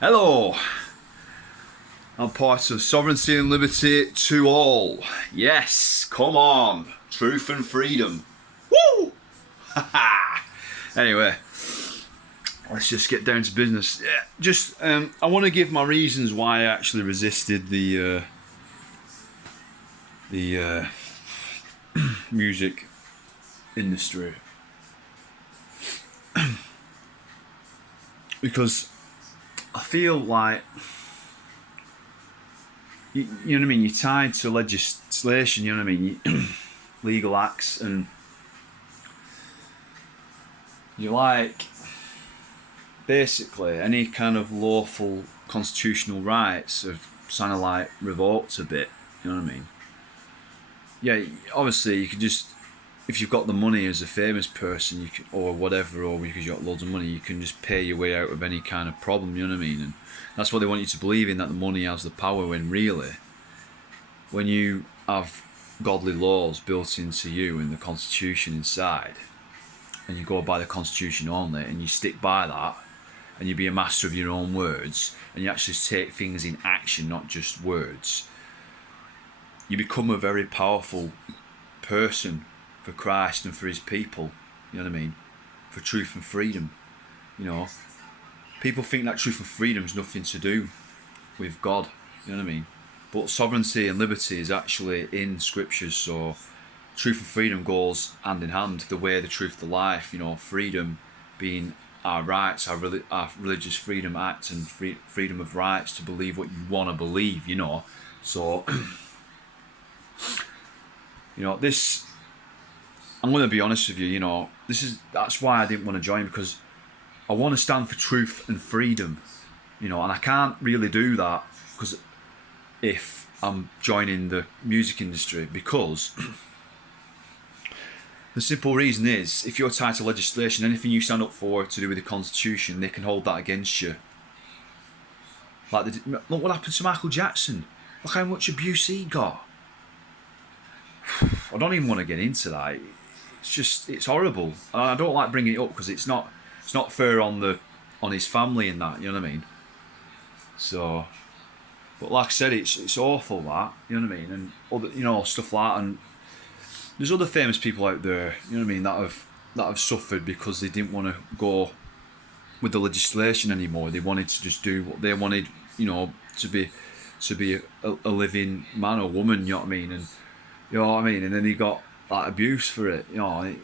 Hello, I'm part of Sovereignty and Liberty to all. Yes, come on, truth and freedom. Woo! Anyway, let's just get down to business. I want to give my reasons why I actually resisted the music industry because I feel like you know what I mean. You're tied to legislation. You know what I mean. Legal acts, and you like basically any kind of lawful constitutional rights have kind of like revoked a bit. You know what I mean? Yeah, obviously you can just, if you've got the money as a famous person, you can, or whatever, or because you've got loads of money, you can just pay your way out of any kind of problem. You know what I mean? And that's what they want you to believe in, that the money has the power. When really, when you have godly laws built into you and the constitution inside, and you go by the constitution only, and you stick by that, and you be a master of your own words, and you actually take things in action, not just words, you become a very powerful person for Christ and for his people. You know what I mean? For truth and freedom. You know, people think that truth and freedom is nothing to do with God. You know what I mean? But sovereignty and liberty is actually in scriptures, so truth and freedom goes hand in hand. The way, the truth, the life. You know, freedom being our rights, our religious freedom act, and freedom of rights to believe what you want to believe. You know, so you know this. I'm going to be honest with you. You know, that's why I didn't want to join, because I want to stand for truth and freedom. You know, and I can't really do that because if I'm joining the music industry, because the simple reason is, if you're tied to legislation, anything you stand up for to do with the constitution, they can hold that against you. Like, look what happened to Michael Jackson. Look how much abuse he got. I don't even want to get into that. It's horrible. I don't like bringing it up because it's not fair on his family and that. You know what I mean? So, but like I said, it's awful, that, you know what I mean, and other, you know, stuff like that. And there's other famous people out there, you know what I mean, that have suffered because they didn't want to go with the legislation anymore. They wanted to just do what they wanted, you know, to be a living man or woman. You know what I mean? And you know what I mean. And then he got like abuse for it. You know, it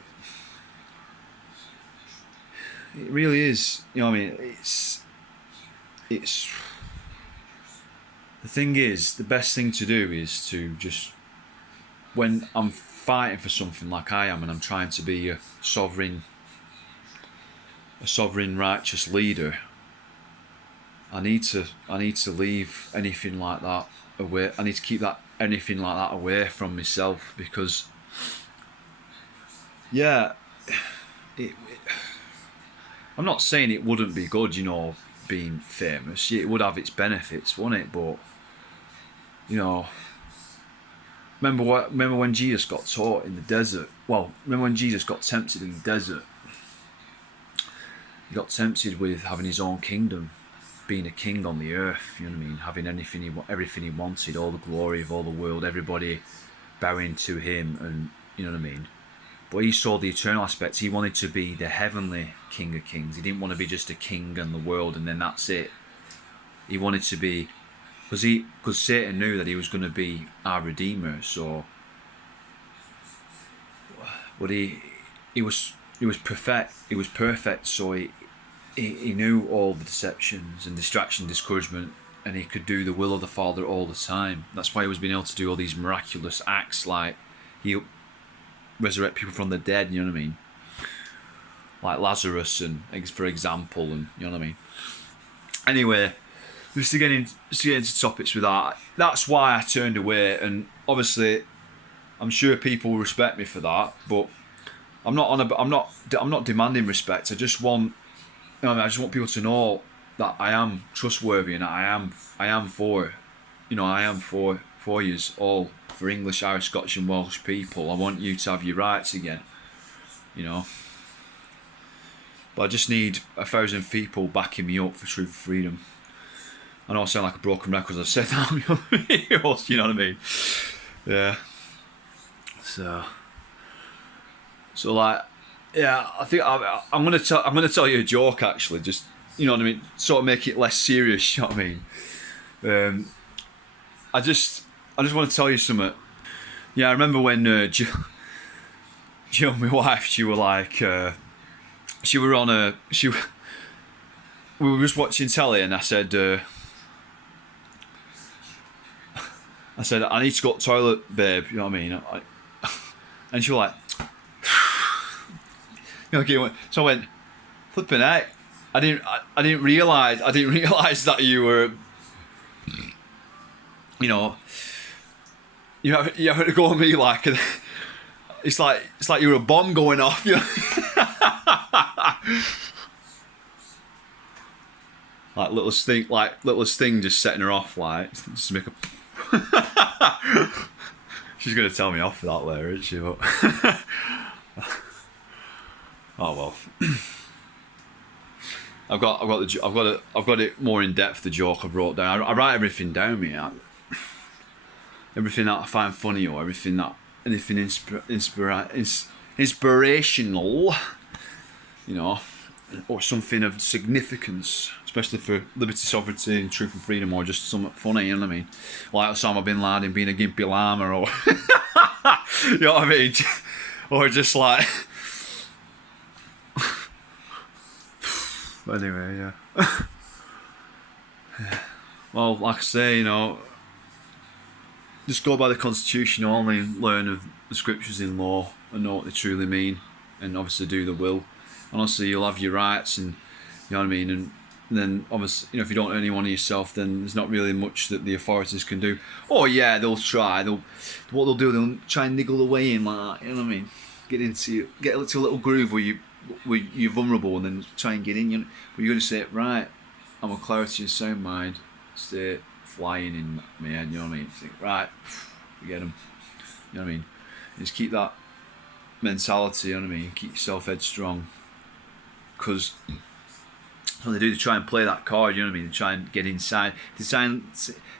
really is. You know what I mean? It's. The thing is, the best thing to do is to just, when I'm fighting for something like I am, and I'm trying to be a sovereign righteous leader, I need to leave anything like that away. I need to keep anything like that away from myself, because yeah, I'm not saying it wouldn't be good, you know, being famous. It would have its benefits, wouldn't it? But you know, remember when Jesus got taught in the desert? Well, remember when Jesus got tempted in the desert? He got tempted with having his own kingdom, being a king on the earth. You know what I mean? Having everything he wanted, all the glory of all the world, everybody bowing to him, and you know what I mean. But he saw the eternal aspect. He wanted to be the heavenly King of Kings. He didn't want to be just a king in the world and then that's it. He wanted to be, because Satan knew that he was going to be our redeemer. So, but he was perfect. He was perfect. So he knew all the deceptions and distraction, discouragement, and he could do the will of the Father all the time. That's why he was being able to do all these miraculous acts, like he resurrect people from the dead. You know what I mean? Like Lazarus, and for example, and you know what I mean. Anyway, just to get into topics with that. That's why I turned away, and obviously, I'm sure people will respect me for that. But I'm not demanding respect. I just want, you know, I just want people to know that I am trustworthy, and I am for, you know, I am for you all, for English, Irish, Scottish, and Welsh people. I want you to have your rights again, you know. But I just need 1,000 people backing me up for truth and freedom. I know I sound like a broken record because I've said that on the other videos, you know what I mean? Yeah. So like, yeah, I think I'm gonna tell you a joke actually, just, you know what I mean, sort of make it less serious, you know what I mean? I just want to tell you something. Yeah, I remember when Jill, my wife, she were like, we were just watching telly, and I said, I need to go to the toilet, babe. You know what I mean? And she was like, you know, okay, so I went, flipping out. I didn't realize that you were, you know, you have to go on me like, it's like you were a bomb going off, you know. like little sting just setting her off, like just to make a. She's gonna tell me off for that later, isn't she? But oh well. I've got it more in depth. The joke I've wrote down. I write everything down, me. Everything that I find funny, or anything inspirational, you know, or something of significance, especially for liberty, sovereignty, and truth and freedom, or just something funny. You know what I mean? Like Osama bin Laden being a gimpy llama, or you know what I mean, or just like. Anyway, yeah. Well, like I say, you know, just go by the Constitution only, learn of the scriptures in law and know what they truly mean, and obviously do the will. And obviously you'll have your rights, and you know what I mean, and then obviously, you know, if you don't earn any money yourself, then there's not really much that the authorities can do. Oh yeah, they'll try. They'll they'll try and niggle away in like that, you know what I mean? Get into a little groove where you're vulnerable, and then try and get in. You know, but you're going to say, right, I'm a clarity and sound mind, stay flying in my head. You know what I mean? Think, right, forget them. You know what I mean? Just keep that mentality. You know what I mean? Keep yourself headstrong. Because when they do, they try and play that card. You know what I mean? They try and get inside. It's like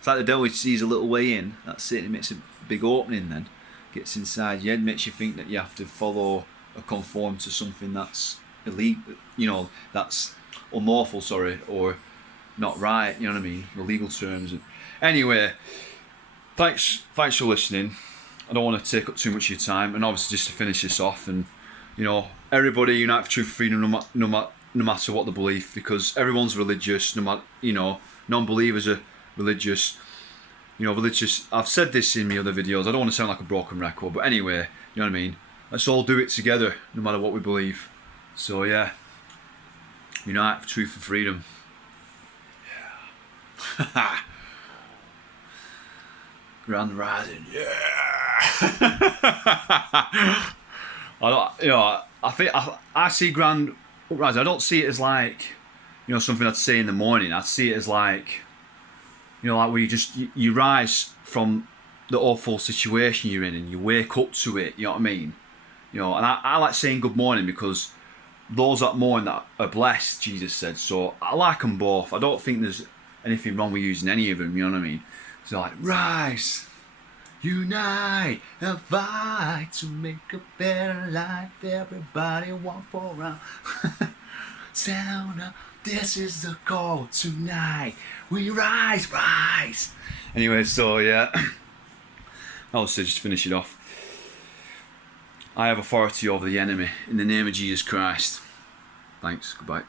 the devil sees a little way in. That's it. It makes a big opening. Then gets inside your head, makes you think that you have to follow or conform to something that's illegal, you know, that's unlawful, or not right, you know what I mean, the legal terms. Anyway, thanks for listening. I don't want to take up too much of your time, and obviously just to finish this off, and you know, everybody unite for truth and freedom, no matter what the belief, because everyone's religious, no matter, you know, non-believers are religious, you know, religious. I've said this in my other videos, I don't want to sound like a broken record, but anyway, you know what I mean. Let's all do it together, no matter what we believe. So yeah, unite for truth and freedom. Yeah. Grand Rising. Yeah. I see Grand Rising. I don't see it as like, you know, something I'd say in the morning. I'd see it as like, you know, like where you rise from the awful situation you're in, and you wake up to it. You know what I mean? You know, and I like saying good morning, because those that mourn that are blessed, Jesus said. So I like them both. I don't think there's anything wrong with using any of them, you know what I mean? So like, rise, unite, and fight to make a better life. Everybody one for round. Sound up, this is the call tonight. We rise. Anyway, so yeah. I'll say just to finish it off. I have authority over the enemy in the name of Jesus Christ. Thanks. Goodbye.